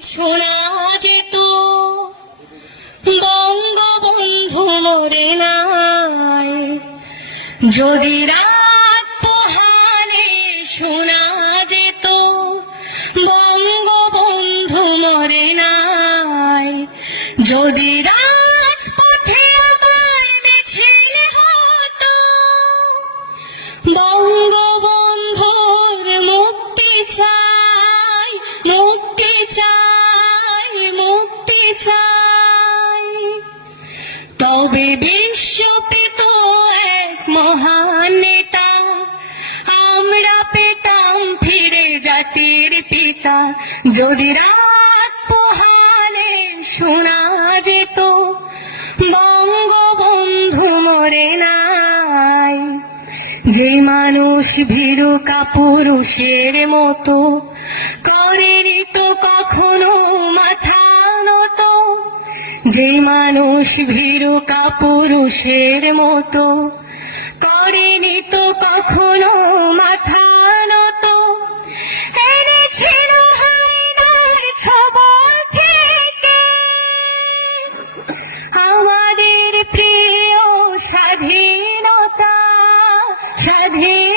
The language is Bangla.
শোনা যেত বঙ্গবন্ধু মরে নাই, যদি রাত পোহালে শোনা যেত বঙ্গবন্ধু মরে নাই, যদি রাজপথে আবার মিছিল হতো বঙ্গবন্ধুর মুক্তি চাই, মুক্তি চাই, মুক্তি চাই। তবে বিশ্ব পেত এক মহান নেতা, আমরা পেতাম ফিরে জাতির পিতা, যদি রাত পোহালে শোনা যেত বঙ্গবন্ধু মরে নাই। যে মানুষ ভীরু কাপুরুষের মতো করেনি তো কখনো মাথা নত, যে মানুষ ভীরু কাপুরুষের মতো করেনি তো কখনো মাথা নত, এনেছিল হায়নার ছবল থেকে আমাদের প্রিয় স্বাধীনতা, স্বাধীনতা।